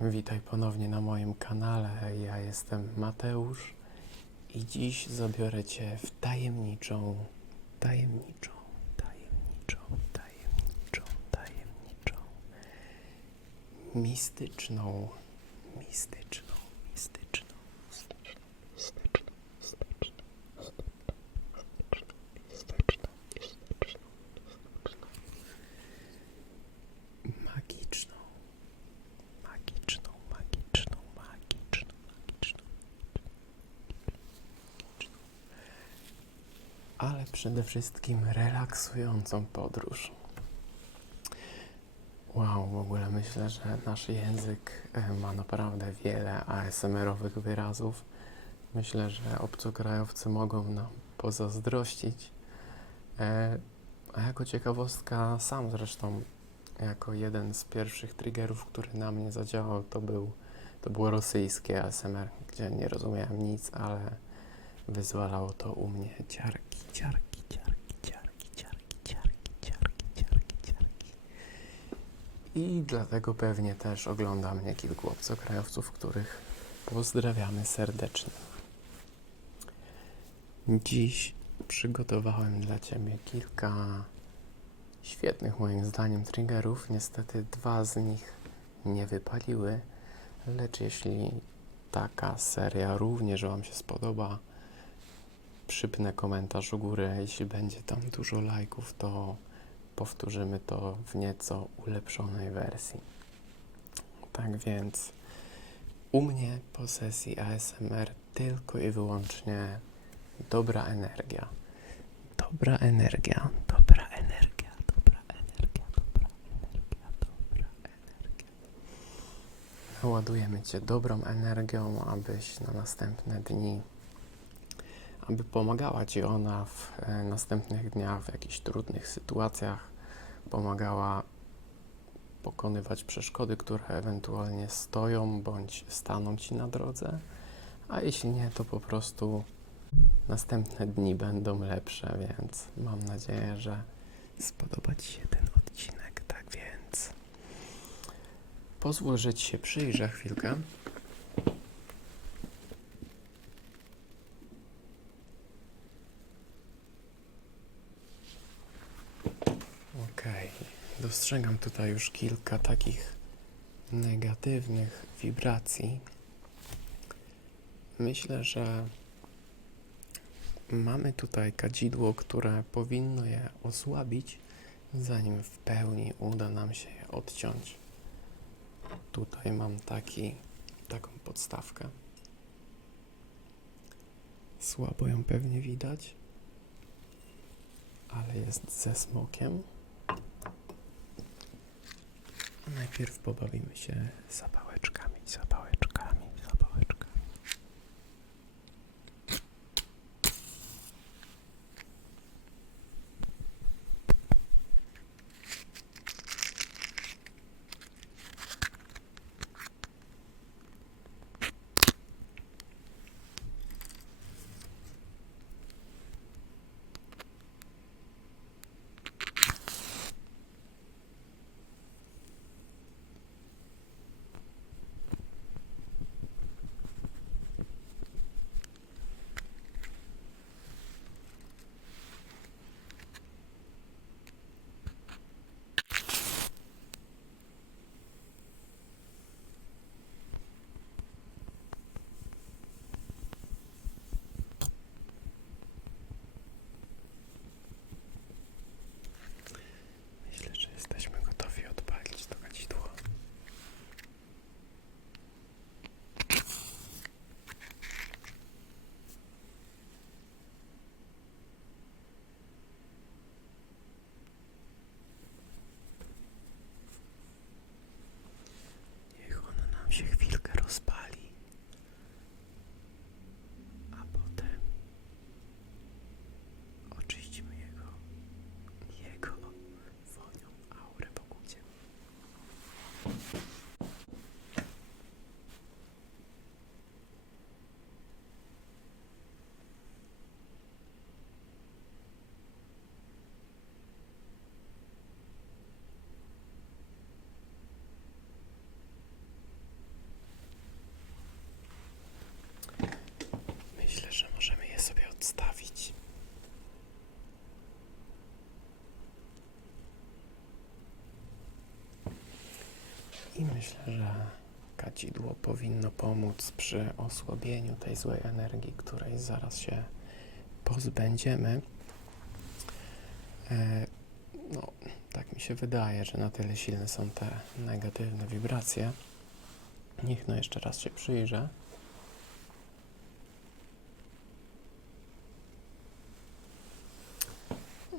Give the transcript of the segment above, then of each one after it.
Witaj ponownie na moim kanale. Ja jestem Mateusz i dziś zabiorę Cię w tajemniczą, mistyczną, magiczną, ale przede wszystkim relaksującą podróż. Wow, w ogóle myślę, że nasz język ma naprawdę wiele ASMR-owych wyrazów. Myślę, że obcokrajowcy mogą nam pozazdrościć. A jako ciekawostka, sam zresztą jako jeden z pierwszych triggerów, który na mnie zadziałał, to było rosyjskie ASMR, gdzie nie rozumiałem nic, ale wyzwalało to u mnie ciarki. I dlatego pewnie też ogląda mnie kilku obcokrajowców, których pozdrawiamy serdecznie. Dziś przygotowałem dla Ciebie kilka świetnych moim zdaniem triggerów. Niestety 2 z nich nie wypaliły, lecz jeśli taka seria również Wam się spodoba, przypnę komentarz u góry. Jeśli będzie tam dużo lajków, to powtórzymy to w nieco ulepszonej wersji. Tak więc u mnie po sesji ASMR tylko i wyłącznie dobra energia. Naładujemy Cię dobrą energią, abyś na następne dni, aby pomagała Ci ona w następnych dniach w jakichś trudnych sytuacjach, pomagała pokonywać przeszkody, które ewentualnie stoją bądź staną Ci na drodze, a jeśli nie, to po prostu następne dni będą lepsze, więc mam nadzieję, że spodoba Ci się ten odcinek. Tak więc pozwól, że Ci się przyjrzę chwilkę. Okej, dostrzegam tutaj już kilka takich negatywnych wibracji. Myślę, że mamy tutaj kadzidło, które powinno je osłabić, zanim w pełni uda nam się je odciąć. Tutaj mam taką podstawkę. Słabo ją pewnie widać, ale jest ze smokiem. Najpierw pobawimy się zapałeczkami. I myślę, że kadzidło powinno pomóc przy osłabieniu tej złej energii, której zaraz się pozbędziemy. No, tak mi się wydaje, że na tyle silne są te negatywne wibracje. Niech jeszcze raz się przyjrzę.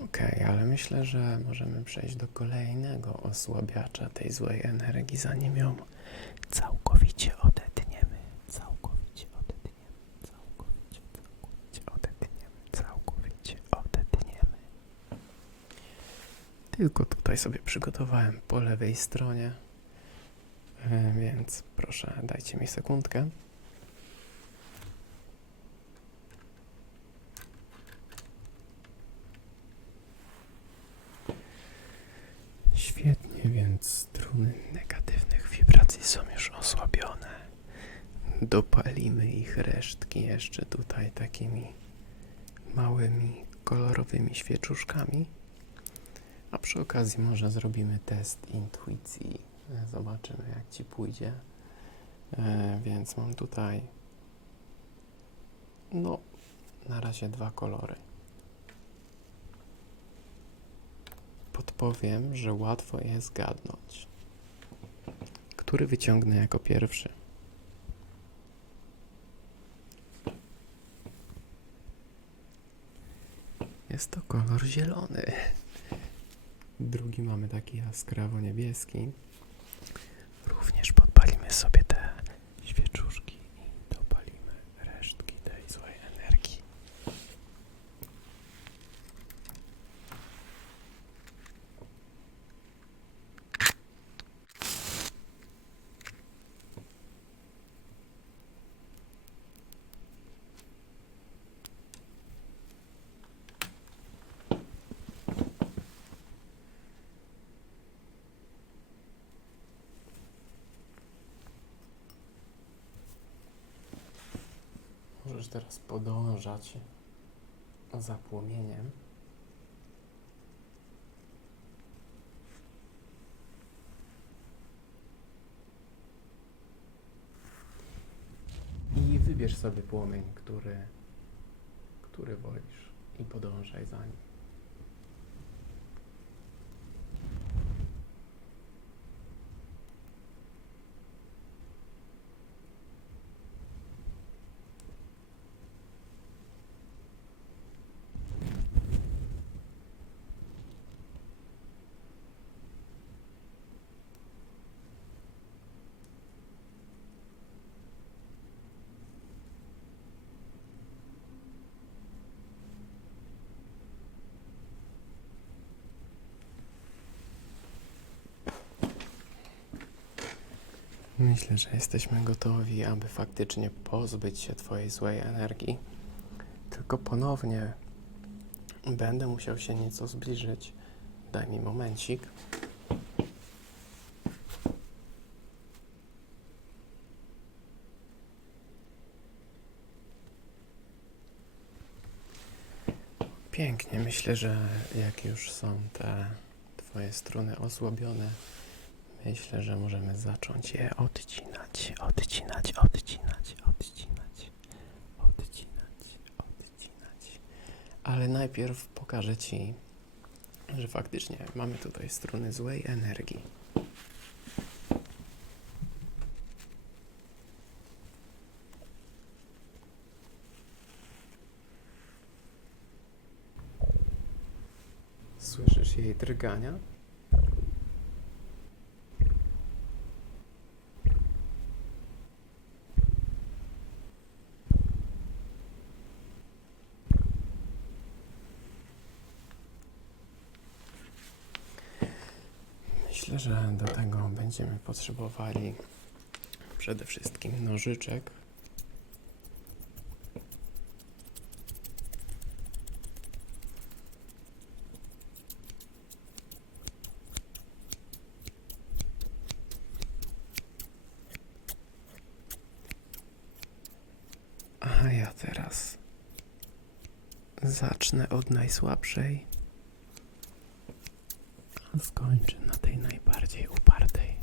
Okej, ale myślę, że możemy przejść do kolejnego osłabiacza tej złej energii, zanim ją całkowicie odetniemy. Całkowicie odetniemy. Tylko tutaj sobie przygotowałem po lewej stronie, więc proszę, dajcie mi sekundkę. Świetnie, więc struny negatywnych wibracji są już osłabione. Dopalimy ich resztki jeszcze tutaj takimi małymi, kolorowymi świeczuszkami. A przy okazji może zrobimy test intuicji. Zobaczymy, jak Ci pójdzie. Więc mam tutaj na razie 2 kolory. Podpowiem, że łatwo je zgadnąć. Który wyciągnę jako pierwszy? Jest to kolor zielony. Drugi mamy taki jaskrawo niebieski. Również podpalimy sobie te świeczuszki i dopalimy resztki tej złej energii. Możesz teraz podążać za płomieniem. I wybierz sobie płomień, który wolisz i podążaj za nim. Myślę, że jesteśmy gotowi, aby faktycznie pozbyć się Twojej złej energii. Tylko ponownie będę musiał się nieco zbliżyć. Daj mi momencik. Pięknie. Myślę, że jak już są te Twoje struny osłabione, myślę, że możemy zacząć je odcinać. Ale najpierw pokażę Ci, że faktycznie mamy tutaj struny złej energii. Słyszysz jej drgania? Myślę, że do tego będziemy potrzebowali przede wszystkim nożyczek. A ja teraz zacznę od najsłabszej, a skończę na tej najbardziej upartej.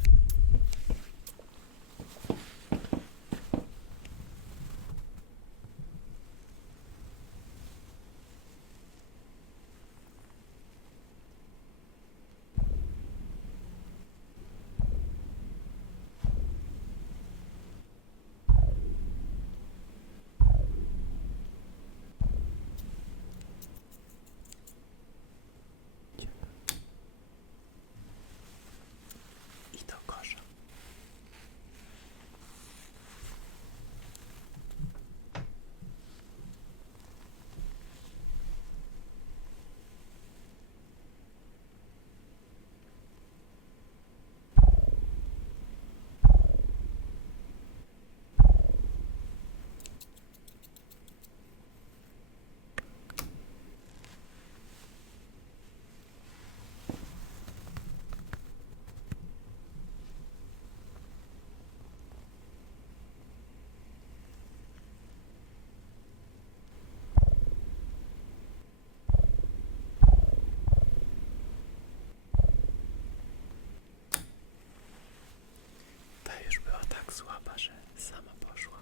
już była tak słaba, że sama poszła.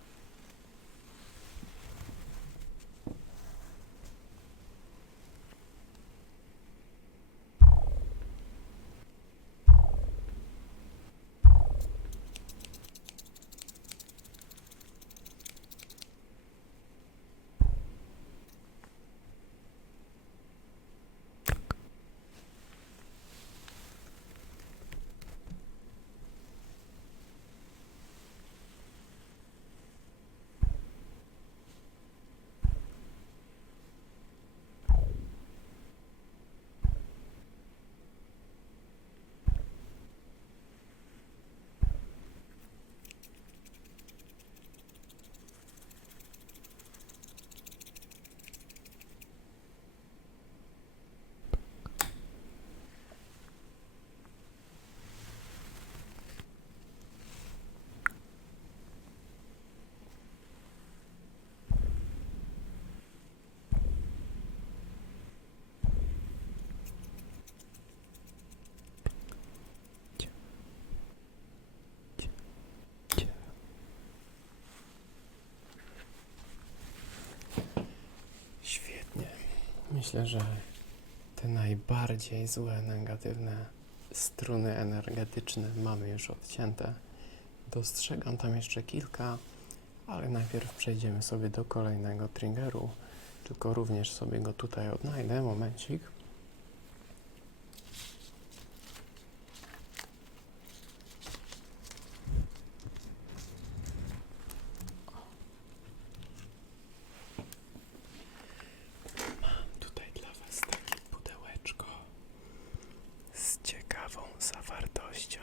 Świetnie. Myślę, że te najbardziej złe, negatywne struny energetyczne mamy już odcięte. Dostrzegam tam jeszcze kilka, ale najpierw przejdziemy sobie do kolejnego triggeru, tylko również sobie go tutaj odnajdę, momencik. Mam tutaj dla Was takie pudełeczko z ciekawą zawartością.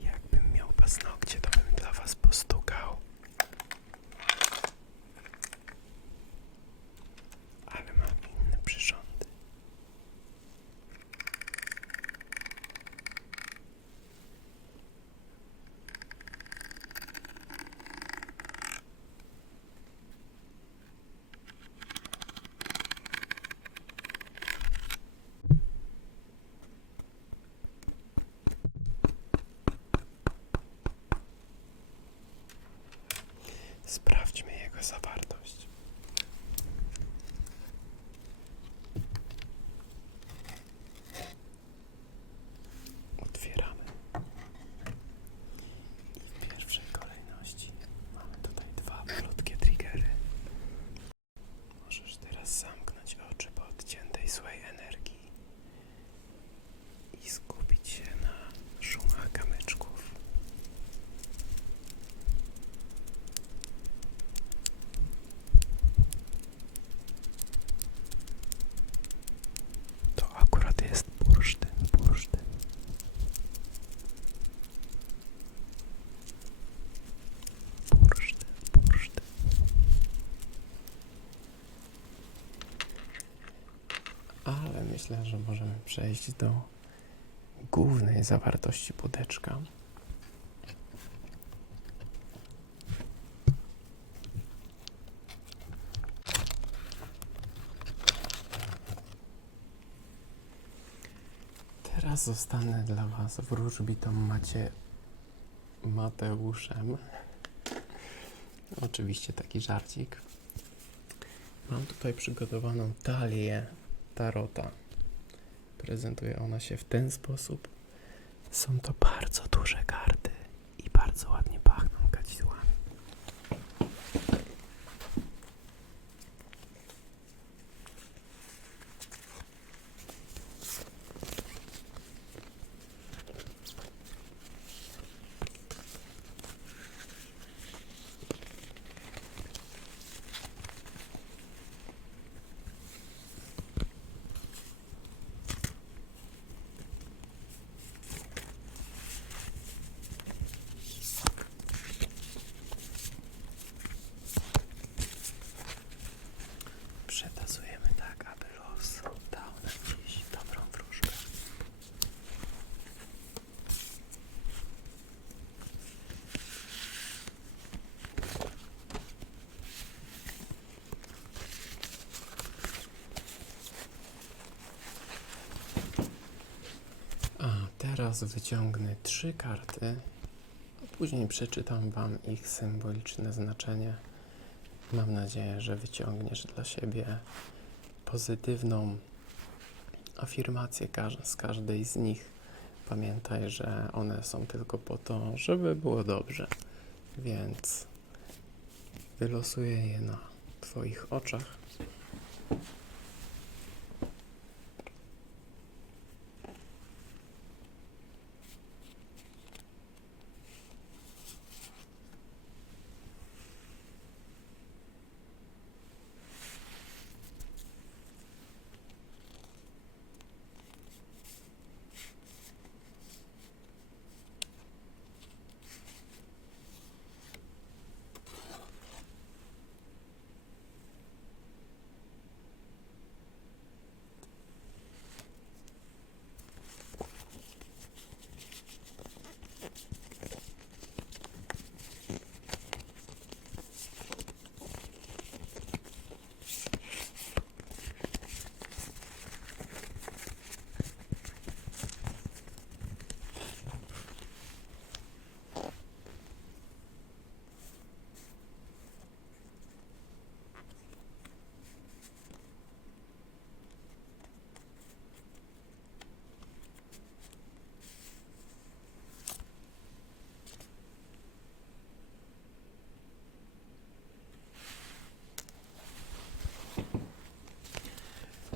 Jakbym miał paznokcie, to bym dla Was postukał. Ale mam inne przyrządy. Sprawdźmy jego zawartość. Otwieramy. I w pierwszej kolejności mamy tutaj dwa malutkie triggery. Możesz teraz zamknąć oczy po odciętej złej energii i skupić się na szumach kamyczków. To akurat jest bursztyn. Ale myślę, że możemy przejść do głównej zawartości pudełeczka. Teraz zostanę dla Was wróżbitą Mateuszem. Oczywiście taki żarcik. Mam tutaj przygotowaną talię tarota. Prezentuje ona się w ten sposób. Są to bardzo duże karty i bardzo ładnie pachną kadzidłami. Przetasujemy tak, aby los dał nam dziś dobrą wróżbę. Teraz wyciągnę 3 karty, a później przeczytam Wam ich symboliczne znaczenie. Mam nadzieję, że wyciągniesz dla siebie pozytywną afirmację z każdej z nich. Pamiętaj, że one są tylko po to, żeby było dobrze, więc wylosuję je na Twoich oczach.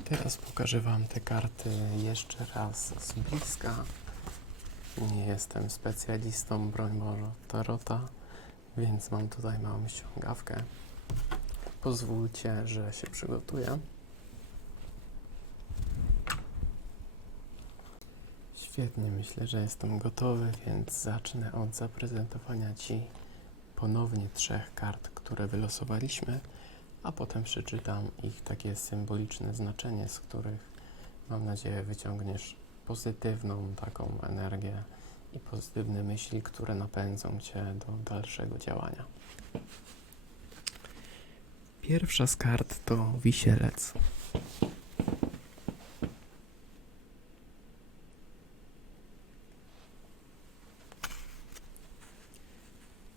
Teraz pokażę Wam te karty jeszcze raz z bliska. Nie jestem specjalistą, broń Boże, tarota, więc mam tutaj małą ściągawkę. Pozwólcie, że się przygotuję. Świetnie, myślę, że jestem gotowy, więc zacznę od zaprezentowania Ci ponownie 3 kart, które wylosowaliśmy, a potem przeczytam ich takie symboliczne znaczenie, z których mam nadzieję wyciągniesz pozytywną taką energię i pozytywne myśli, które napędzą Cię do dalszego działania. Pierwsza z kart to Wisielec.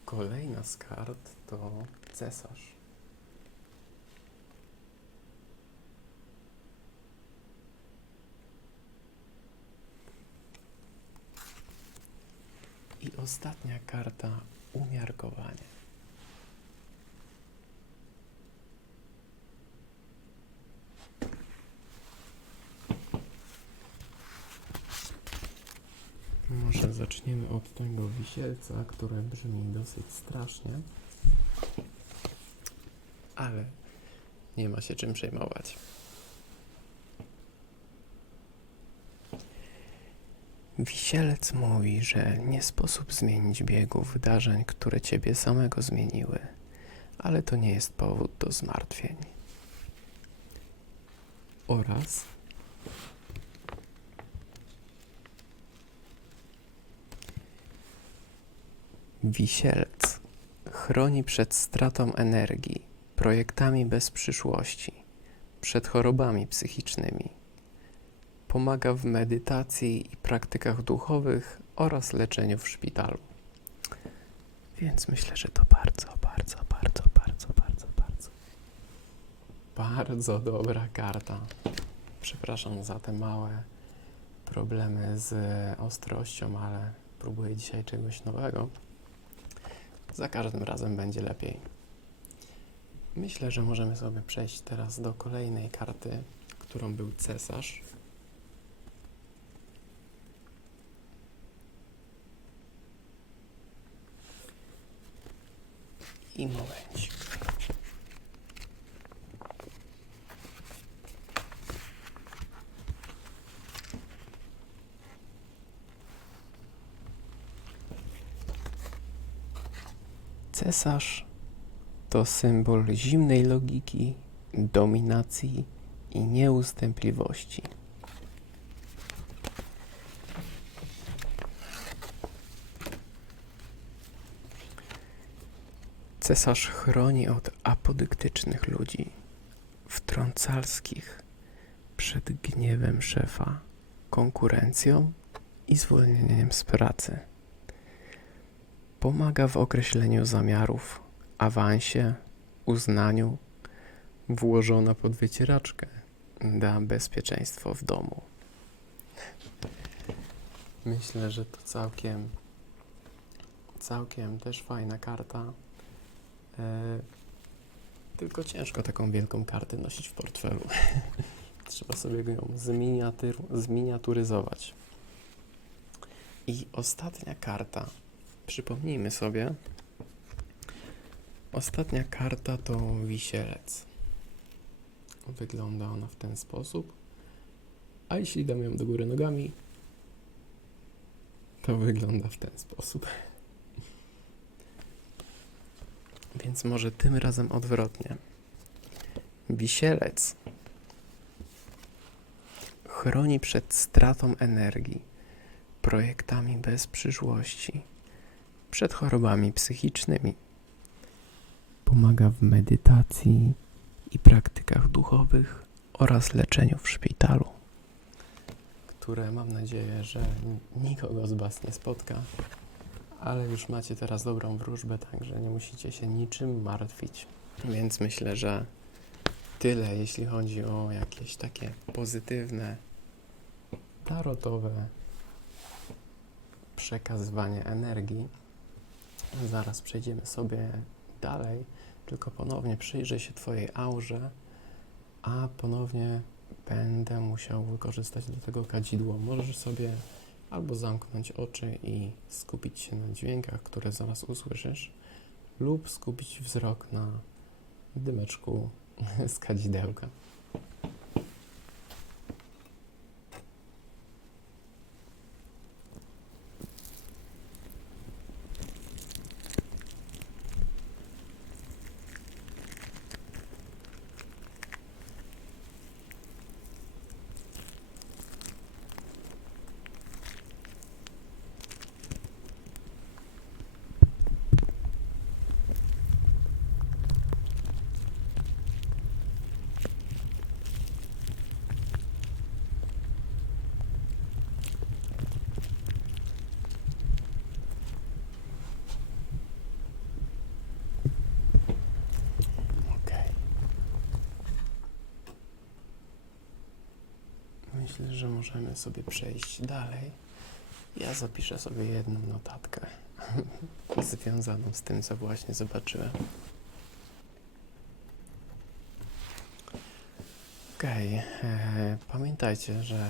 Kolejna z kart to Cesarz. I ostatnia karta Umiarkowanie. Może zaczniemy od tego Wisielca, które brzmi dosyć strasznie, ale nie ma się czym przejmować. Wisielec mówi, że nie sposób zmienić biegu wydarzeń, które Ciebie samego zmieniły, ale to nie jest powód do zmartwień. Oraz Wisielec chroni przed stratą energii, projektami bez przyszłości, przed chorobami psychicznymi. Pomaga w medytacji i praktykach duchowych oraz leczeniu w szpitalu. Więc myślę, że to bardzo dobra karta. Przepraszam za te małe problemy z ostrością, ale próbuję dzisiaj czegoś nowego. Za każdym razem będzie lepiej. Myślę, że możemy sobie przejść teraz do kolejnej karty, którą był Cesarz. I momencik. Cesarz to symbol zimnej logiki, dominacji i nieustępliwości. Cesarz chroni od apodyktycznych ludzi, wtrącalskich, przed gniewem szefa, konkurencją i zwolnieniem z pracy. Pomaga w określeniu zamiarów, awansie, uznaniu. Włożona pod wycieraczkę da bezpieczeństwo w domu. Myślę, że to całkiem też fajna karta. Tylko ciężko taką wielką kartę nosić w portfelu. Trzeba sobie ją zminiaturyzować. I ostatnia karta. Przypomnijmy sobie. Ostatnia karta to Wisielec. Wygląda ona w ten sposób. A jeśli dam ją do góry nogami, to wygląda w ten sposób. Więc może tym razem odwrotnie. Wisielec chroni przed stratą energii, projektami bez przyszłości, przed chorobami psychicznymi. Pomaga w medytacji i praktykach duchowych oraz leczeniu w szpitalu, które mam nadzieję, że nikogo z Was nie spotka, ale już macie teraz dobrą wróżbę, także nie musicie się niczym martwić. Więc myślę, że tyle, jeśli chodzi o jakieś takie pozytywne, tarotowe przekazywanie energii. Zaraz przejdziemy sobie dalej, tylko ponownie przyjrzę się Twojej aurze, a ponownie będę musiał wykorzystać do tego kadzidło. Możesz sobie albo zamknąć oczy i skupić się na dźwiękach, które zaraz usłyszysz, lub skupić wzrok na dymeczku z kadzidełka. Myślę, że możemy sobie przejść dalej. Ja zapiszę sobie jedną notatkę związaną z tym, co właśnie zobaczyłem. Pamiętajcie, że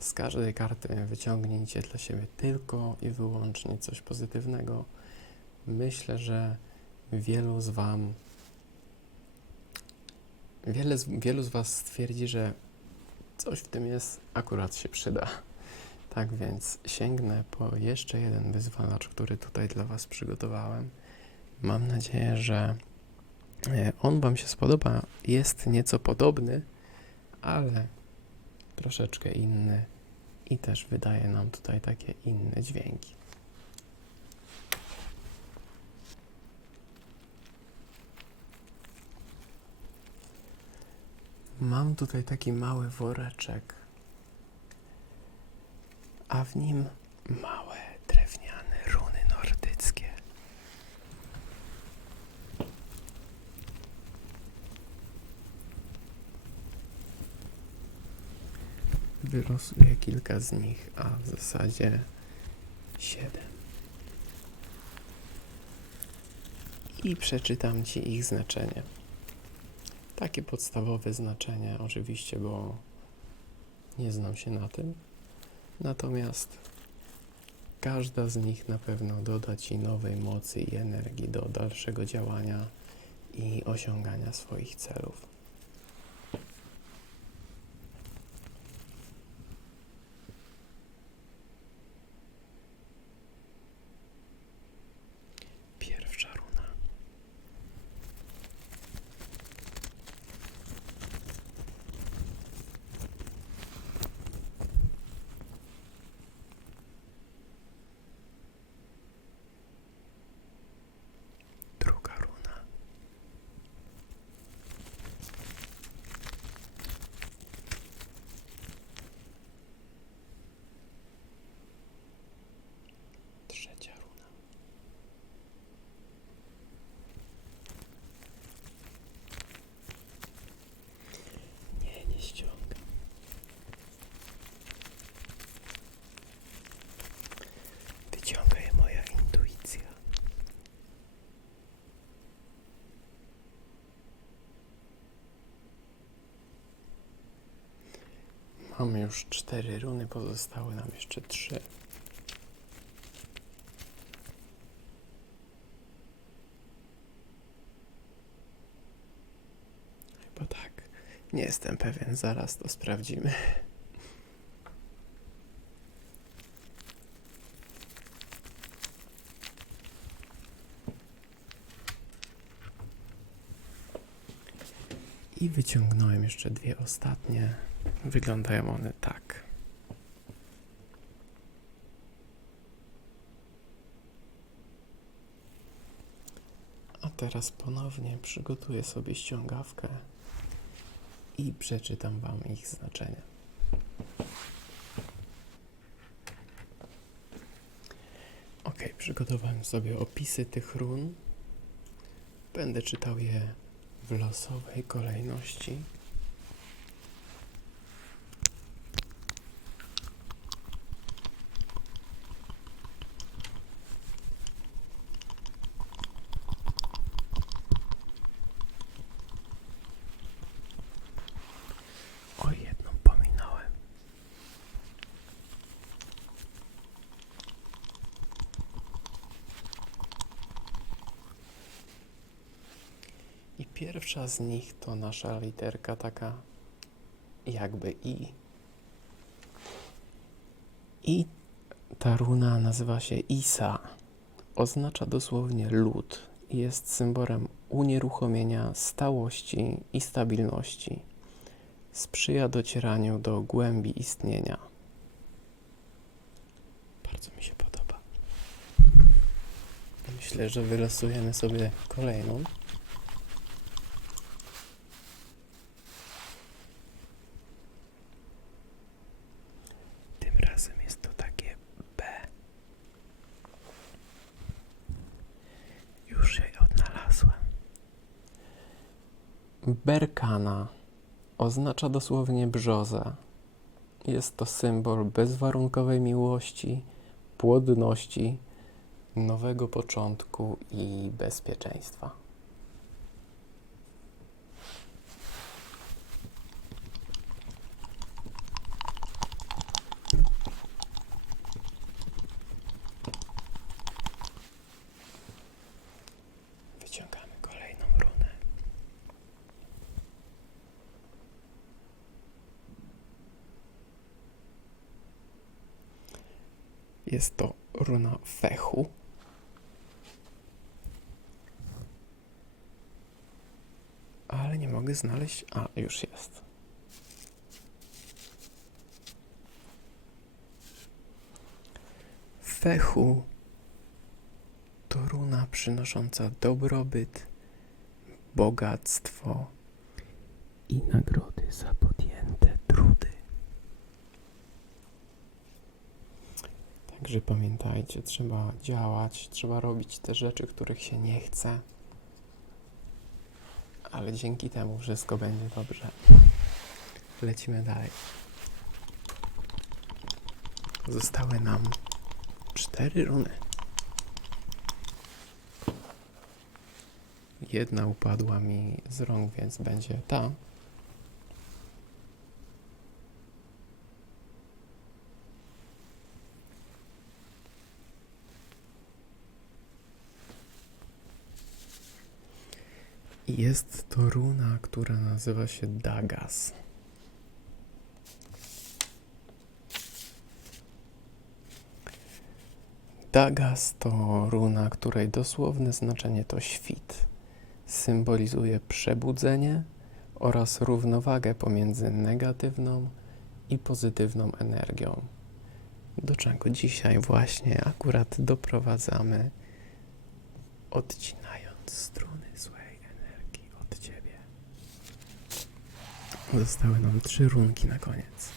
z każdej karty wyciągnijcie dla siebie tylko i wyłącznie coś pozytywnego. Myślę, że wielu z Was stwierdzi, że coś w tym jest, akurat się przyda. Tak więc sięgnę po jeszcze jeden wyzwalacz, który tutaj dla Was przygotowałem. Mam nadzieję, że on Wam się spodoba. Jest nieco podobny, ale troszeczkę inny i też wydaje nam tutaj takie inne dźwięki. Mam tutaj taki mały woreczek, a w nim małe drewniane runy nordyckie. Wylosuję kilka z nich, a w zasadzie 7. I przeczytam Ci ich znaczenie. Takie podstawowe znaczenie oczywiście, bo nie znam się na tym. Natomiast każda z nich na pewno doda Ci nowej mocy i energii do dalszego działania i osiągania swoich celów. Pierwsza runa. Druga runa. Mamy już 4 runy, pozostały nam jeszcze 3. Chyba tak. Nie jestem pewien, zaraz to sprawdzimy. I wyciągnąłem jeszcze 2 ostatnie. Wyglądają one tak. A teraz ponownie przygotuję sobie ściągawkę i przeczytam Wam ich znaczenie. Ok, przygotowałem sobie opisy tych run. Będę czytał je w losowej kolejności. O, jedną pominąłem. I pierwsza z nich to nasza literka taka jakby I. I ta runa nazywa się Isa. Oznacza dosłownie lód i jest symbolem unieruchomienia, stałości i stabilności. Sprzyja docieraniu do głębi istnienia. Bardzo mi się podoba. Myślę, że wylosujemy sobie kolejną. Tym razem jest to takie B. Już jej odnalazłem. Berkana oznacza dosłownie brzozę. Jest to symbol bezwarunkowej miłości, płodności, nowego początku i bezpieczeństwa. Wyciągamy kolejną runę. Jest to runa Fechu. Ale nie mogę znaleźć... A, już jest. Fechu to runa przynosząca dobrobyt, bogactwo i nagrody za podjęte trudy. Także pamiętajcie, trzeba działać, trzeba robić te rzeczy, których się nie chce, ale dzięki temu wszystko będzie dobrze. Lecimy dalej. Zostały nam 4 runy. Jedna upadła mi z rąk, więc będzie ta. I jest to runa, która nazywa się Dagas. Dagas to runa, której dosłowne znaczenie to świt. Symbolizuje przebudzenie oraz równowagę pomiędzy negatywną i pozytywną energią. Do czego dzisiaj właśnie akurat doprowadzamy, odcinając struny złej energii od Ciebie. Zostały nam 3 runki na koniec.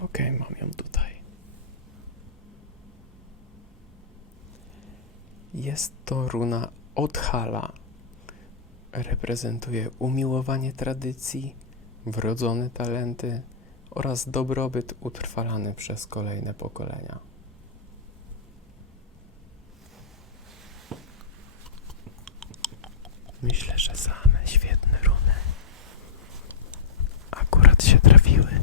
Okej, mam ją tutaj. Jest to runa Othala. Reprezentuje umiłowanie tradycji, wrodzone talenty oraz dobrobyt utrwalany przez kolejne pokolenia. Myślę, że same świetne runy akurat się trafiły.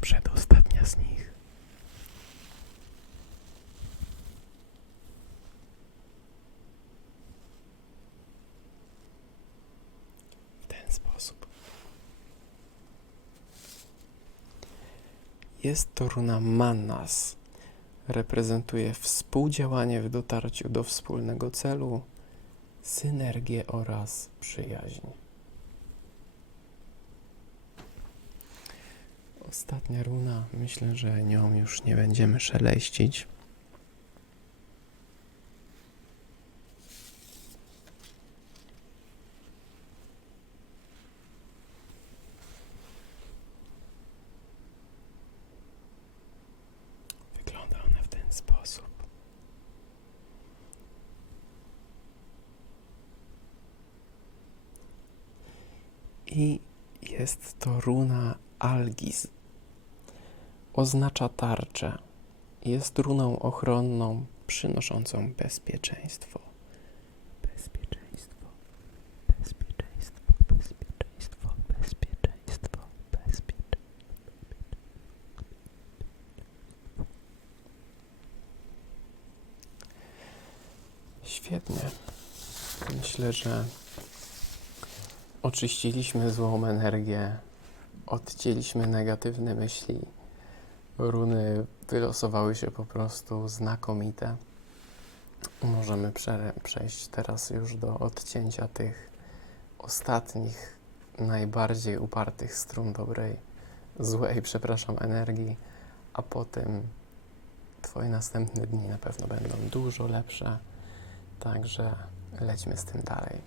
Przedostatnia z nich. W ten sposób. Jest to runa Mannas. Reprezentuje współdziałanie w dotarciu do wspólnego celu, synergię oraz przyjaźń. Ostatnia runa, myślę, że nią już nie będziemy szeleścić. Wygląda ona w ten sposób. I jest to runa Algiz. Oznacza tarczę. Jest runą ochronną, przynoszącą bezpieczeństwo. Bezpieczeństwo, bezpieczeństwo, bezpieczeństwo, bezpieczeństwo, bezpieczeństwo. Świetnie. Myślę, że oczyściliśmy złą energię, odcięliśmy negatywne myśli. Runy wylosowały się po prostu znakomite. Możemy przejść teraz już do odcięcia tych ostatnich, najbardziej upartych strun złej energii, a potem Twoje następne dni na pewno będą dużo lepsze, także lećmy z tym dalej.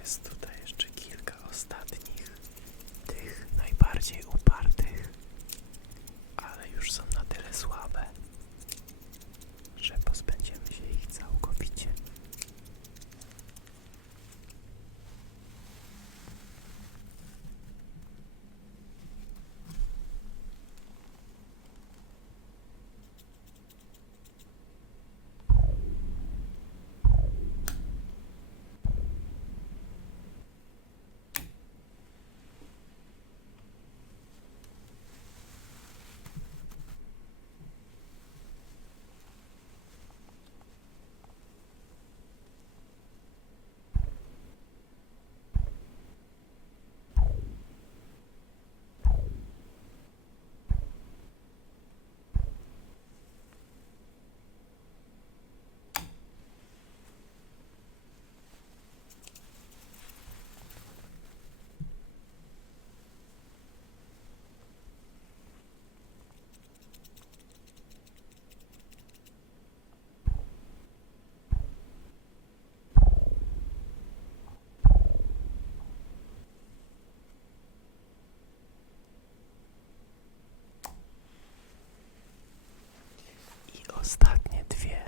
Jest tutaj jeszcze kilka ostatnich, tych najbardziej upartych, ale już są na tyle słabe, że pozbędziemy się ich całkowicie. Ostatnie dwie.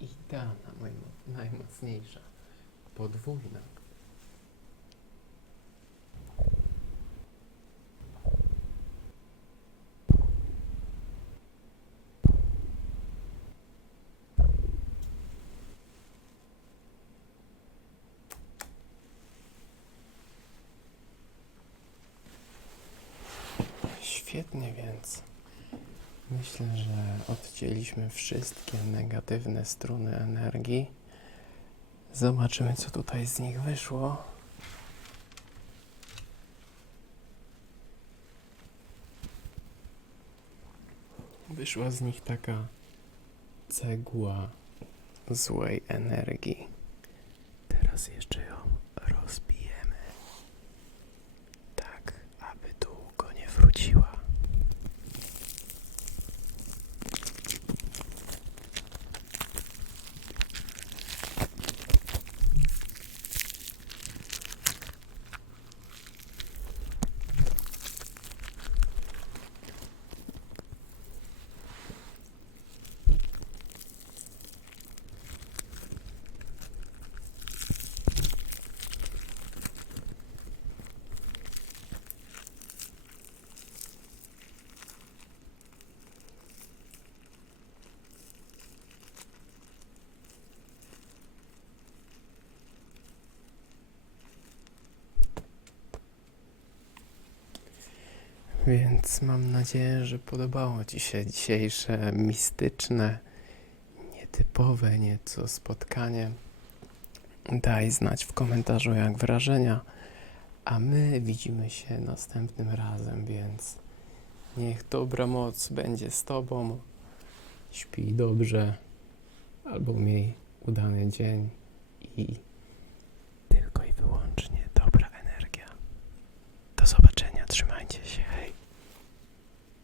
I ta najmocniejsza, podwójna. Świetnie, więc Myślę, że odcięliśmy wszystkie negatywne struny energii. Zobaczymy, co tutaj z nich wyszło. Wyszła z nich taka cegła złej energii. Teraz jeszcze ją rozbijemy, tak aby długo nie wróciła. Więc mam nadzieję, że podobało Ci się dzisiejsze mistyczne, nietypowe nieco spotkanie. Daj znać w komentarzu jak wrażenia, a my widzimy się następnym razem, więc niech dobra moc będzie z Tobą. Śpij dobrze, albo miej udany dzień i tylko i wyłącznie dobra energia. Do zobaczenia, trzymaj